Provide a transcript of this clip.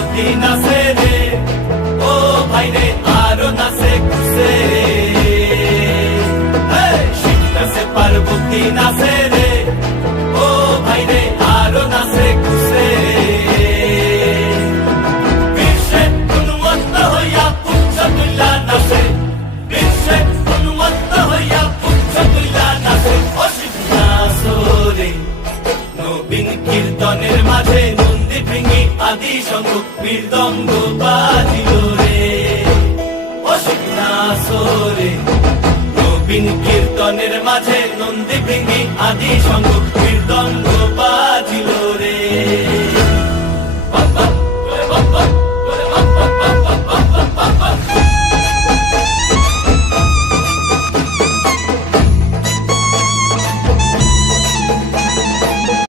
পার্বতী নাচে রে, ও ভাই রে আরো নাচে খুশে, শিব নাচে পার্বতী নাচে রে, ও ভাই রে আরো নাচে খুশে। বিশ্বে উন্মত্ত হইয়া পুচ্ছ তুল্লা নাচে, বিশ্বে উন্মত্ত হইয়া পুচ্ছ তুল্লা নাচে, ও শিব নাচো রে। নবীন কীর্তনের মাঝে নন্দী ভৃঙ্গি আদি শঙ্খ মৃদঙ্গ বাজিল রে, ও শিব নাচো রে। নবীন কীর্তনের মাঝে নন্দী ভৃঙ্গি আদি শঙ্খ মৃদঙ্গ